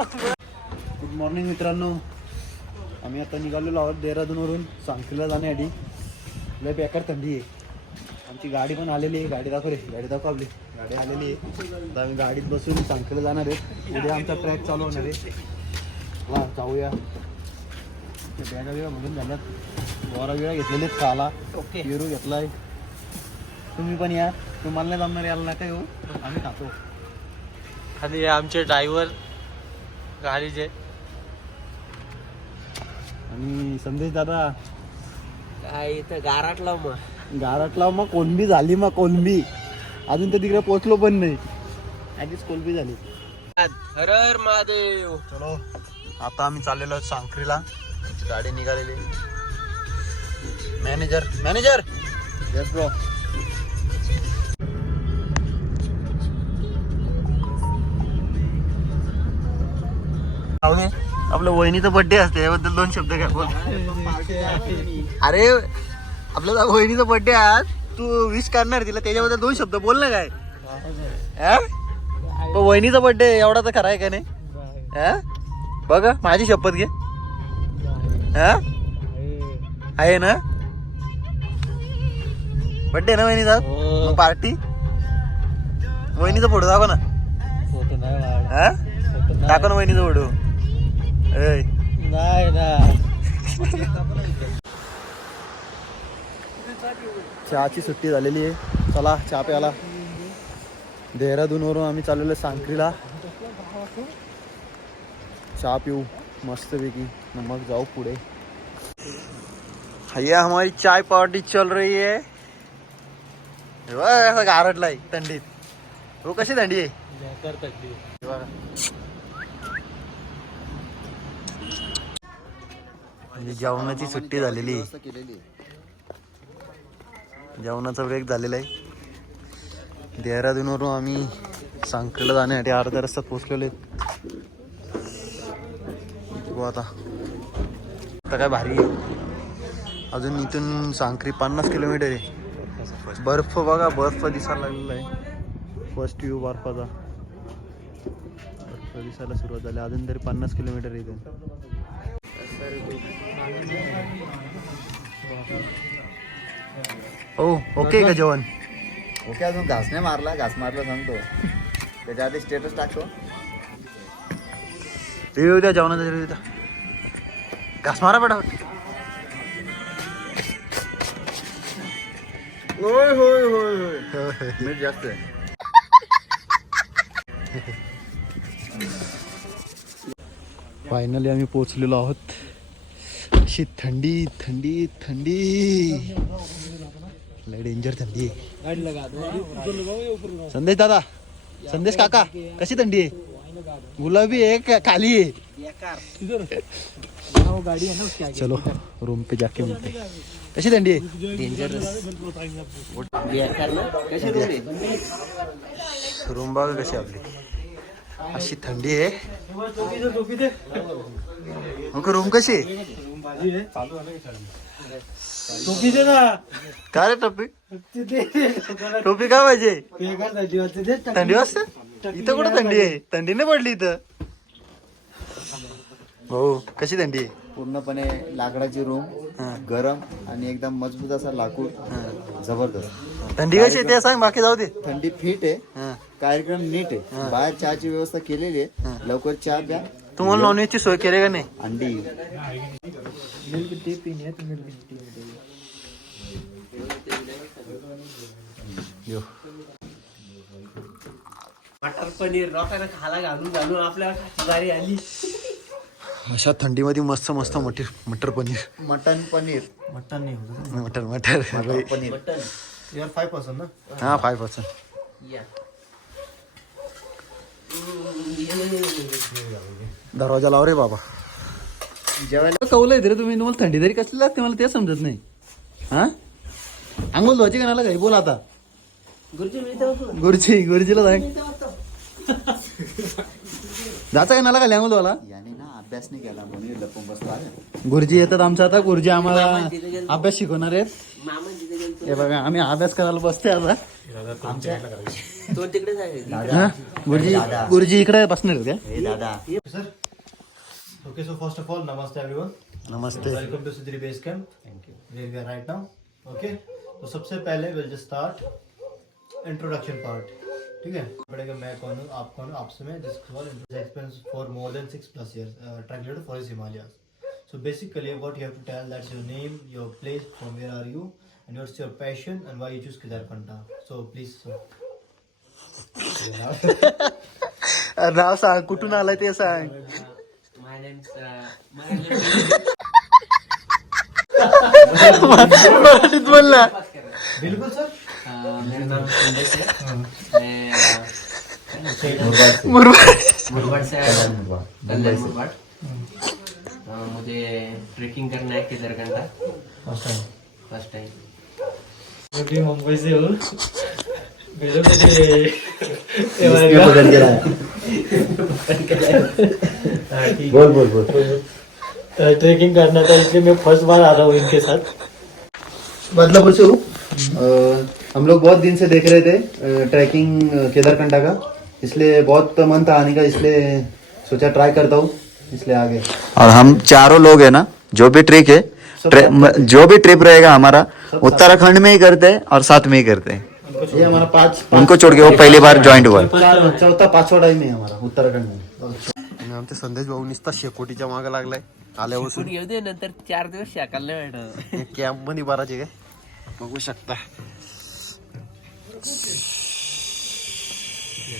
Good morning मित्रांनो. आम्ही आता निघालेलो आहोत देहरादूनवरून सांखलीला जाण्यासाठी. लय बेकार थंडी आहे. आमची गाडी पण आलेली आहे. गाडी दाखव रे, गाडी दाखव आपली. गाडी आलेली आहे. आता आम्ही गाडीत बसून सांखलीला जाणार आहे. उद्या आमचा ट्रॅक चालू होणार आहे. वा जाऊया. बॅगा बिगा म्हणून झाल्यात. बोरा बिरा घेतलेले आहेत खाला. ओके पेरू घेतलाय. तुम्ही पण या. तुम्हाला नाही जमणार यायला नका येऊ. आम्ही खातो. आणि आमचे ड्रायव्हर गाडीचे आणि संदेश दादा काय इथं गाराट लाव मग कोलंबी झाली. मग कोलंबी अजून तर तिकडे पोचलो पण नाही. आधीच कोलंबी झाली. हर हर महादेव. चलो आता आम्ही चाललेलो आहोत सांखरीला. गाडी निघालेली. Manager yes bro. आपल्या वहिनीचा बर्थडे असते याबद्दल 2 शब्द काय बोल. अरे आपल्याला वहिनीचा बर्थडे आज तू विश करणार तिला त्याच्याबद्दल 2 शब्द बोल ना काय. वहिनीचा बर्थडे एवढा तर खरा आहे का नाही. बघा माझी शपथ घे. आहे ना बर्थडे ना वहिनीचा. मग पार्टी. वहिनीचा फोटो दाखव ना. दाखव ना वहिनीचा फोटो. नाही ना. चहाची सुट्टी झालेली आहे. चला चहा प्यायला. देहरादूनवरून आम्ही चाललेलो सांखलीला. चहा पिऊ मस्तपैकी मग जाऊ पुढे. भैया हमारी चाय पार्टी चल रही है. ऐसा गारटलाय थंडीत. हो कशी थंडी आहे. म्हणजे जेवणाची सुट्टी झालेली. जेवणाचा ब्रेक झालेला आहे. देहरादूनवरून आम्ही सांखलीला जाण्यासाठी अर्ध्या रस्त्यात पोहोचलेलो आहेत. आता काय भारी आहे. अजून इथून सांखली 50 किलोमीटर आहे. बर्फ बघा, बर्फ दिसायला लागलेला आहे. फर्स्ट व्ह्यू बर्फाचा. बर्फ दिसायला सुरुवात झाली. अजून तरी 50 किलोमीटर आहे इथून. हो ओके का जेवण. ओके. अजून घास नाही मारला. घास मारला सांगतो. त्याच्या आधी स्टेटस टाकतो. रिव्ह्यू द्या जेवणाचा. रिव्ह्यू द्या. घास मारा पटापट. होय होय होय होय. मीठ जास्त आहे. फायनली आम्ही पोहोचलेलो आहोत. अशी थंडी थंडी थंडी. लय डेंजर थंडी आहे. संदेश दादा, संदेश काका कशी थंडी आहे. गुलाबी आहे का काली आहे. चलो रूम पे जाके मिलते. कशी थंडी आहे. रूम बघा कशी आपली. अशी थंडी आहे. रूम कशी आहे. काय रे टोपी. टोपी काय पाहिजे. थंडी वाजते इथं. कुठं थंडी आहे. थंडी नाही पडली इथं. हो कशी थंडी आहे. पूर्णपणे लाकडाची रूम. गरम आणि एकदम मजबूत असा लाकूड. जबरदस्त थंडी कशी आहे ते सांग. बाकी जाऊ दे. थंडी फिट आहे. कार्यक्रम नीट आहे. बाहेर चहाची व्यवस्था केलेली आहे. लवकर चहा प्या. तुम्हाला नॉनव्हेजची सोय केली का नाही. अंडी मटर पनीर लोकांना खाला घालून आपल्या गाडी आली. अशा थंडीमध्ये मस्त मस्त मटर पनीर. मटन पनीर. मटन नाही होत. मटर पनीर. यार 5% ना. हा 5%. दरवाजा लाव रे बाबा. जेवायला कौल आहे रे तुम्ही. तुम्हाला थंडी तरी कसली लागते मला ते समजत नाही. हा अंघोल धुवायची का नाही. काही बोल आता. गुरुजीला सांग. जायचं का नाला का अंघोल धुवायला. याने ना अभ्यास नाही केला म्हणून लपून बसतो. गुरुजी येतात आमच्या. आता गुरुजी आम्हाला अभ्यास शिकवणार आहेत. हे बघा आम्ही अभ्यास करायला बसते आता. तो तिकडे जाईल. हा? गुरुजी इकडे बसणार आहेत का? हे दादा sir okay so first of all नमस्ते एवरीवन. नमस्ते. Welcome to Siddri base camp. Thank you. Where we are right now. Okay तो सबसे पहले will just start introduction part. ठीक है पड़ेगा मैं कौन हूँ आप कौन हो आपसे मैं जिसको experience for more than 6+ years track leader for Himalayas. So basically what you have to tell that's your name, your place, from where are you and what's your passion and why you choose Kedarkanta. So please sir. नाव सांग कुठून आलाय ते सांग. मराठीत बोल ना. बिलकुल sir. मेरा नाम संदेश है. मैं मुरबाड से आया हूँ. कल्याण मुरबाड. मुझे ट्रेकिंग करना है केदारकंठा फर्स्ट टाइम. मैं भी मुंबई से हूँ. मेरे को बोल ट्रेकिंग करना था इसलिए मैं फर्स्ट बार आ रहा हूँ इनके साथ. बदलापुर से हूँ. हम लोग बहुत दिन से देख रहे थे ट्रैकिंग केदारकंठा का, इसलिए बहुत मन था आने का, इसलिए सोचा ट्राई करता हूँ, इसलिए आ गए. और हम चारों लोग है ना, जो भी ट्रिक है जो भी ट्रिप रहेगा हमारा उत्तराखंड में ही करते हैं और साथ में ही करते हैं. ये हमारा पाँच उनको छोड़ के वो पहली बार जॉइंट हुआ. चौथा 5वां टाइम आहे हमारा उत्तराखंड में. आमचे संदेश भाऊ निसता शेकोटीच्या मागे लागलाय आल्यापासून. येऊ दे नंतर 4 दिवस शाकायला नाही भेटत. कॅम्प मध्ये बराच आहे काय बघू शकता.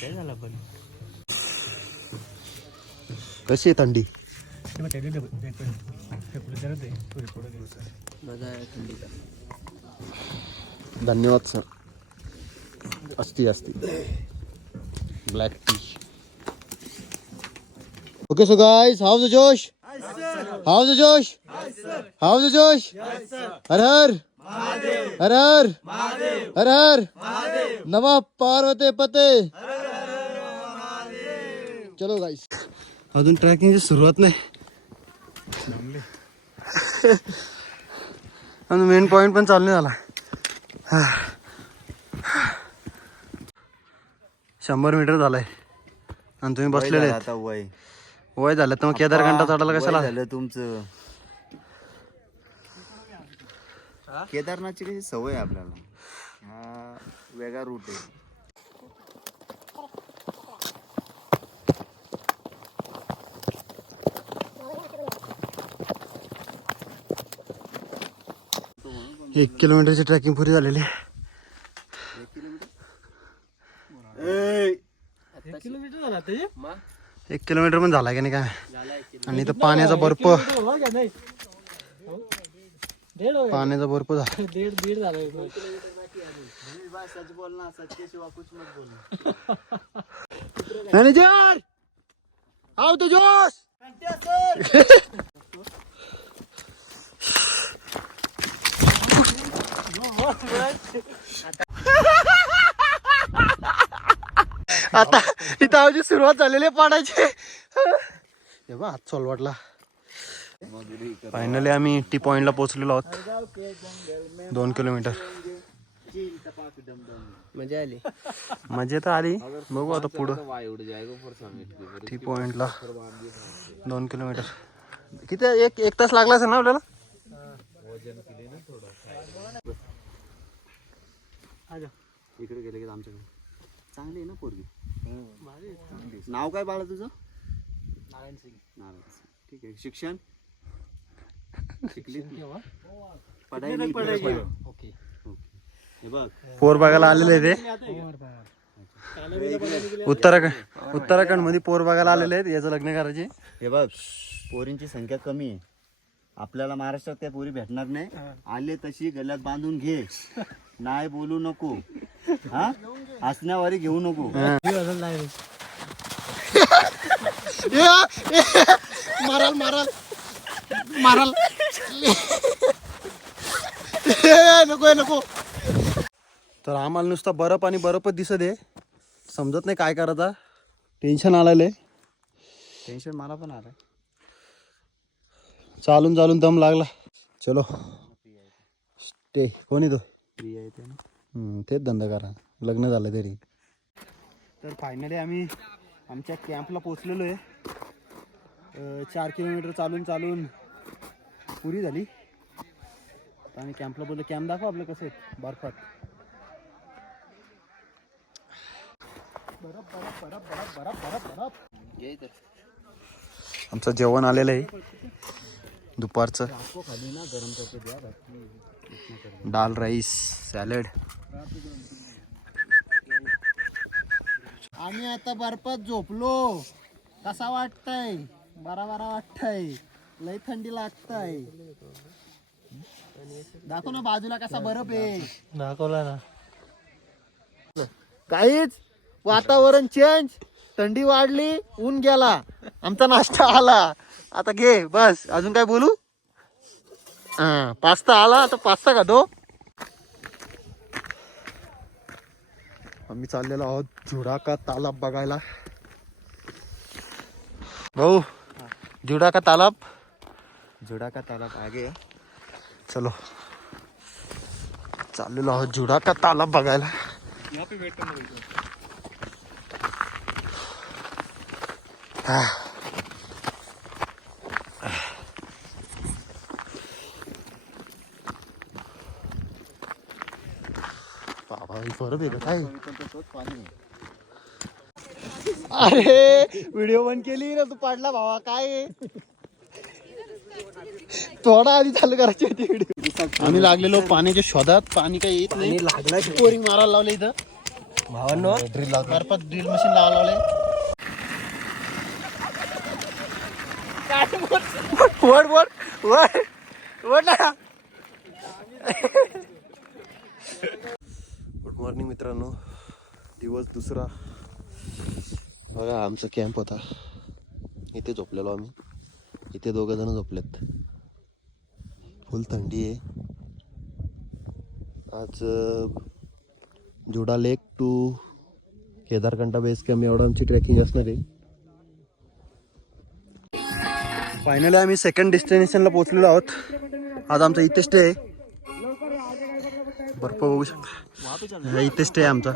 काय झालं पण कशी आहे थंडी. मजा आहे थंडीचा. धन्यवाद सर. असती black tea. Okay so guys how the जोश. हर हर हर हर हर हर नमः पार्वती पते. चलो गाइस अजून ट्रॅकिंगची सुरुवात नाही. आणि मेन पॉइंट पण चालू नाही झाला. 100 मीटर झालाय आणि तुम्ही बसलेले आहेत. आता वय झालं तर मग केदारकंठा चढायला कशाला झालं तुमचं. केदारनाथची कशी सवय आहे आपल्याला. हा वेगळा रूट आहे. एक किलोमीटरची ट्रॅकिंग पुरी झालेली आहे. 1 किलोमीटर झाला ते. 1 किलोमीटर पण झाला की नाही काय. आणि इथं पाण्याचा बर्फ नाही. पाण्याचा बर्फ झाला. दीड झाला. मॅनेजर आओ तो जोश. आता इथं आमची सुरुवात झालेली पाडायची. तेव्हा हात सोलवाटला. फायनली आम्ही टी पॉइंटला पोहोचलेलो आहोत. 2 किलोमीटर. मजा आली. मजा तर आली. बघू आता पुढं टी पॉइंटला 2 किलोमीटर. किती एक तास लागला असेल ना आपल्याला. इकडे गेले की आमच्याकडे चांगली आहे ना पोरगी. नाव काय बाळा तुझं. नारायण सिंग. ठीक आहे. शिक्षण शिकली पढाई नाही पढाई. ओके. हे बघ पोर बघायला आलेले ते. उत्तराखंड मध्ये पोर बघायला आलेले आहेत. याचं लग्न करायचे. हे बघ पोरींची संख्या कमी आहे. आपल्याला महाराष्ट्रात त्या पोरी भेटणार नाही. आले तशी गळ्यात बांधून घे. नाही बोलू नको. हा हसण्यावारी घेऊ नको. माराल नको. तर आम्हाला नुसता बर्फ आणि बर्फच दिसत आहे. समजत नाही काय करायचा. टेन्शन आलेलं. टेन्शन मला पण आलं. चालून दम लागला. चलो स्टे. कोणी तो प्रिया येते ना. तेच धंदा करा. लग्न झालं तरी तर फायनली आम्ही आमच्या कॅम्पला पोचलेलो आहे. 4 किलोमीटर चालून चालून पुरी झाली. आता आम्ही कॅम्पला बोललो. कॅम्प दाखव आपलं कसं आहे बर्फात. आमचं जेवण आलेलं आहे दुपारचं. दाल राईस सॅलड. आम्ही आता बर्फात झोपलो. कसा वाटतंय? बरा वाटतंय. लय थंडी लागतंय. दाखव ना बाजूला कसा बर्फ आहे. दाखवला ना. काहीच वातावरण चेंज. थंडी वाढली, ऊन गेला, आमचा नाश्ता आला. आता घे बस. अजून काय बोलू? हा पास्ता आला. आता पास्ता खातो. आम्ही चाललेलो आहोत झुडाका तालाब बघायला. भाऊ झुडाका तालाब. झुडाका तालाब आगे. चलो चाललेलो आहोत झुडाका तालाब बघायला. बाबा बरं आहे का काय? अरे व्हिडिओ बंद केली ना तू. पाडला भावा काय. थोडा आधी चालू करायची होती व्हिडिओ. आम्ही लागलेलो पाण्याच्या शोधात. पाणी काही येत नाही. लागला बोरिंग मारायला लावले इथं भावांनो. ड्रिल बर्फात ड्रिल मशीन लावायला लावले. वड वड वड वड ना. गुड मॉर्निंग मित्रांनो. दिवस दुसरा. बघा आमचा कॅम्प होता. इथे झोपलेलो आम्ही. इथे 2 जण झोपलेत. फुल थंडी आहे. आज जुडा लेक टू केदारकंठा बेस कॅम्प एवढा आमची ट्रेकिंग असणार आहे. फायनली आम्ही सेकंड डेस्टिनेशनला पोहोचलेलो आहोत. आज आमचा इथे स्टे आहे. बर्फ बघू शकता. इथे स्टे आहे आमचा.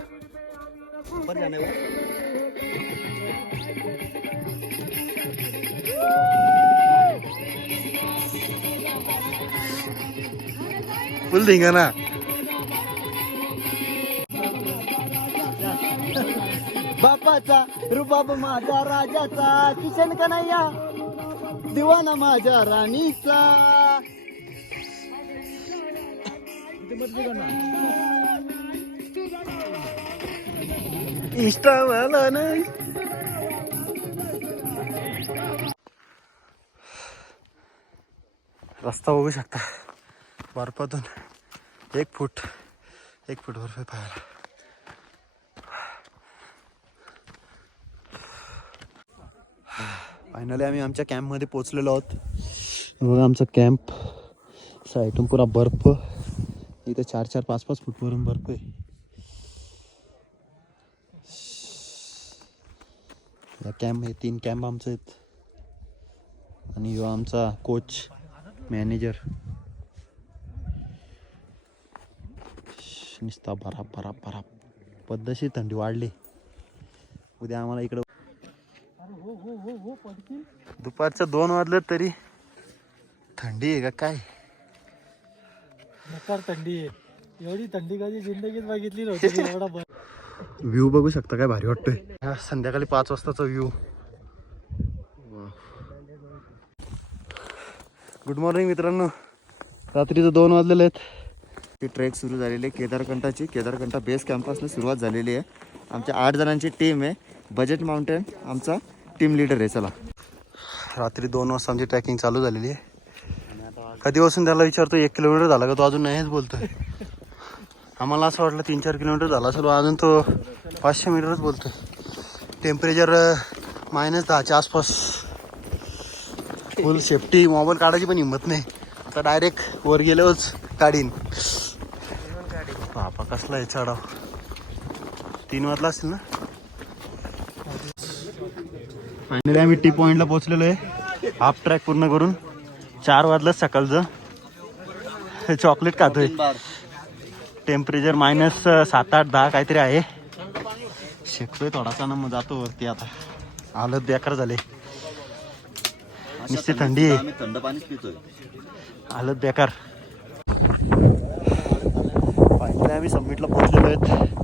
फुल धिंगाणा. बापाचा रुबाब माझ्या राजाचा. किशन कन्हैया दिवाना माझ्या राणीचा. इष्टा मला नाही. रस्ता बघू शकता. बर्फातून 1 फूट बर्फ आहे पाहायला. फायनली आम्ही आमच्या कॅम्पमध्ये पोहोचलेलो आहोत. बघा आमचा कॅम्प. साईडून पुरा बर्फ. इथे 4-4, 5-5 फूटवरून बर्फ आहे. या कॅम्प हे 3 कॅम्प आमचे आहेत. आणि ह्यो आमचा कोच मॅनेजर. नुसता बरा पद्धतशीर थंडी वाढली. उद्या आम्हाला इकडं दुपारचं 2 वाजलं तरी थंडी आहे का काय? नकार थंडी आहे. एवढी थंडी कधी जिंदगीत बघितली नव्हती. एवढा व्ह्यू बघू शकता काय भारी वाटतोय. संध्याकाळी 5 वाजताचा व्ह्यू. गुड मॉर्निंग मित्रांनो. रात्रीचं 2 वाजलेले आहेत. ही ट्रेक सुरू झालेली आहे केदारकंठाची. केदारकंठा बेस कॅम्पपासून सुरुवात झालेली आहे. आमच्या 8 जणांची टीम आहे. बजेट माउंटेन आमचा टीम लीडर आहे. चला रात्री 2 वाजता आमची ट्रॅकिंग चालू झालेली आहे. कधीपासून त्याला विचारतो 1 किलोमीटर झाला का, तो अजून नाहीच बोलतोय. आम्हाला असं वाटलं 3-4 किलोमीटर झाला असेल. अजून तो 500 मीटरच बोलतोय. टेम्परेचर -10च्या आसपास. फुल सेफ्टी. मोबाईल काढायची पण हिंमत नाही. आता डायरेक्ट वर गेल्यावरच काढीन. बापा कसला आहे चढाव. 3 वाजला असेल ना. फायनली आम्ही टी पॉइंटला पोहोचलेलो आहे. हाफ ट्रॅक पूर्ण करून 4 वाजलं सकाळचं. चॉकलेट खातोय. टेम्परेचर -7, 8, 10 काहीतरी आहे. शेकतोय थोडासा ना, मग जातो वरती. आता हालत बेकार झाले, नुसती थंडी आहे, आम्ही थंड पाणीच पितोय. हालत बेकार. फायनली आम्ही सबमिटला पोहोचलेलो आहेत.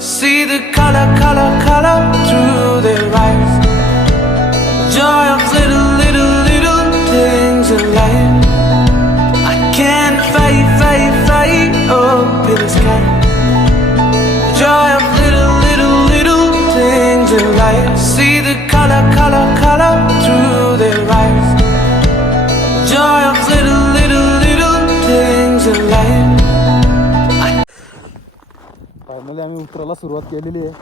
See the color, color, color through their eyes. Joy of little, little, little things in life. I can't fight, fight, fight up in the sky. Joy of little, little, little things in life. See the color, color, color through their eyes. Joy of little, little, little things in life. Finally आम्ही उतरायला सुरुवात केलेली आहे.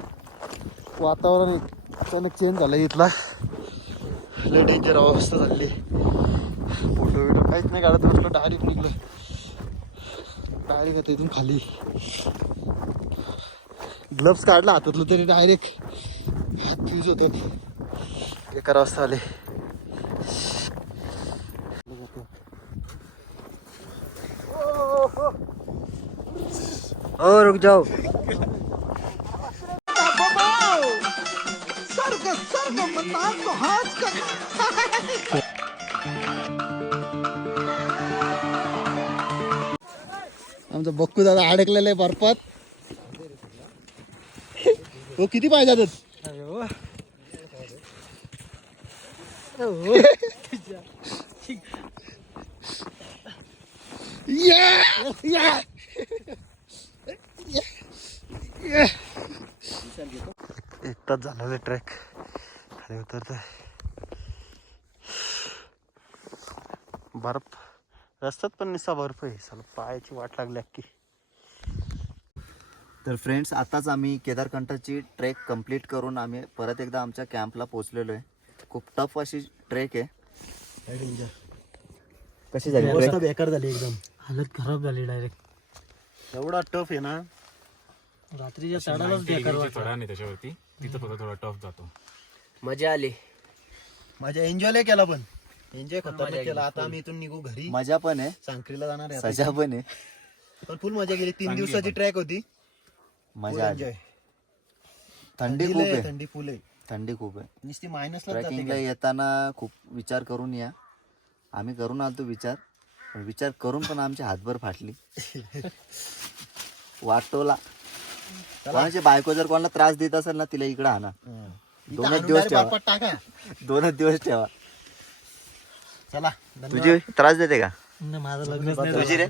वातावरण अचानक change झालं इथला, लय डेंजर अवस्था झाली. फोटो बिटो काहीच नाही काढत म्हटलं, डायरेक्ट निघलं. डायरेक्ट आता इथून खाली ग्लव्स काढला हातातलं तरी डायरेक्ट हात फ्यूज होतो. बेकार अवस्था आली. ओ रुक जाओ. आमचा बक्कू दादा अडकलेला आहे बर्फात. हो किती पाहिजे एक तास झालेला ट्रॅक खाली उतरतोय. बर्फ रस्त्यात पण निसा बर्फ आहे, साला पायाची वाट लागली अख्खी. तर फ्रेंड्स, आताच आम्ही केदारकंठाची ट्रेक कंप्लीट करून आम्ही परत एकदा आमच्या कॅम्पला पोहोचलेलो आहे. खूप टफ अशी ट्रेक आहे. कशी झाली ट्रेक? अवस्था बेकार झाली एकदम, हालत खराब झाली डायरेक्ट. एवढा टफ आहे ना. रात्रीच्या चढायलाच बेकार वाटलं. चढा नाही त्याच्यावरती, तिथं फक्त थोडा टफ जातो. मजा आली. माझ्या एन्जॉय केला, पण एन्जॉय खतरनाक केला. आता आम्ही इथून निघू घरी, मजा पण आहे, सांखरीला जाणार आहे आता. सजा पण आहे, पण फुल मजा केली. 3 दिवसाची ट्रॅक होती, मजा आली. एन्जॉय. थंडी खूप आहे, थंडी फुल आहे, थंडी खूप आहे. नुसती मायनसला ट्रेकिंगला येताना खूप विचार करून या. आम्ही करून आलतो विचार, पण विचार करून पण आमची हातभर फाटली. वाटोला कोणाची बायको जर कोणाला त्रास देत असेल ना, तिला इकडे आणा. 2 दिवस ठेवा, टाका. 2 दिवस ठेवा. चला, तुझी त्रास देते का? माझं लग्नच नाही तुझी रे?